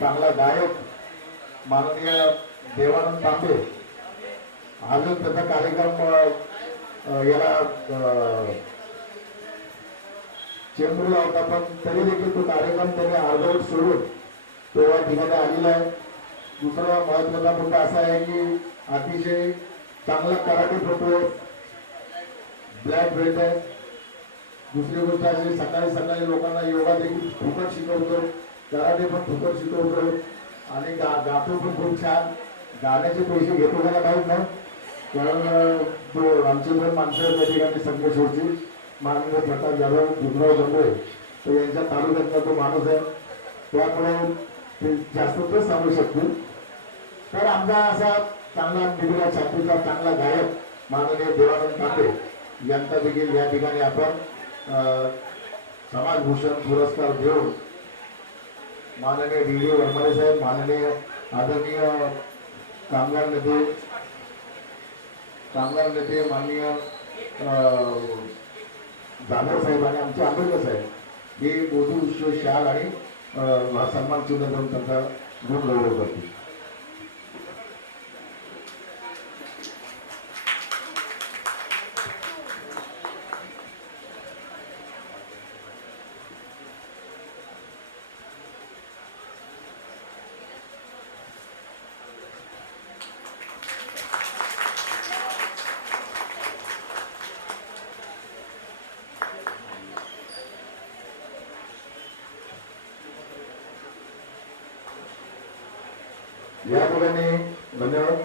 चांगला गायक माननीय देवानंद तांबे अजून त्याचा कार्यक्रम याला चेंबूरला होता, पण तरी देखील तो कार्यक्रम त्याने अर्धवट सोडून तो या ठिकाणी आलेला आहे. दुसरा महत्वाचा मुद्दा असा आहे की अतिशय चांगला कराटेपटू ब्लॅक बेल्ट आहे. दुसरी गोष्ट अशी सकाळी सकाळी लोकांना योगा देखील फुकट शिकवतो, कराटे पण फुकट शिकवतो आणि गातो पण खूप छान. गाण्याचे पैसे घेतो मला माहीत नाही, कारण तो आमचे दोन माणसं त्या ठिकाणी संघर्षची माननीय प्रकाश जाधव भीमराव गंगोळे तर यांच्या तालुक्यातला तो माणूस आहे, त्यामुळे ते जास्त तर सांगू शकतील. तर आमचा असा चांगला निबिडा छातीचा चांगला गायक माननीय देवानंद तांबे यांचा देखील या ठिकाणी आपण समाजभूषण पुरस्कार देऊन माननीय डी वर्मारे साहेब, माननीय आदरणीय कामगार नेते माननीय जाधव साहेब आणि आमचे आंबेडकर साहेब हे मोदी उत्सव शाल आणि सन्मान चिन्ह देऊन त्यांचा गुण गौरव करतील. या ठिकाणी धन्यवाद.